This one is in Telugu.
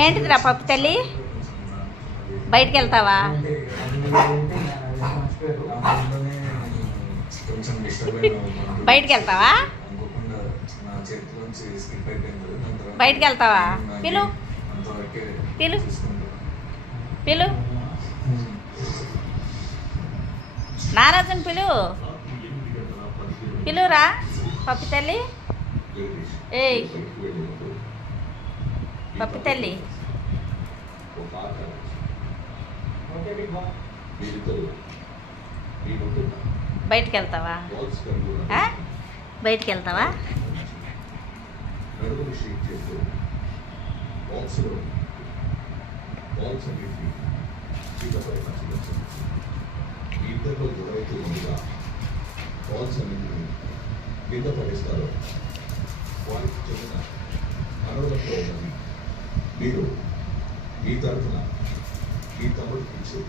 ఏంటిదిరా పప్పు తల్లి? బయటికి వెళ్తావా? బయటికి వెళ్తావా? బయటికి వెళ్తావా? పిలు పిలు పిలు నారాజన్ పిలు పిలురా పప్పు తల్లి. ఏయ్ పప్పు తల్లి, బయటికి వెళ్తావా? బయటికి వెళ్తావా? ఇద్దరిలో ఎవరైతే ముందుగా బాల్స్ అన్నింటినీ కింద పడేస్తారో వారికి చెందిన మనోరంలో ఉన్నది మీరు మీ తరఫున ఈ తమ్ముడికి ఇచ్చి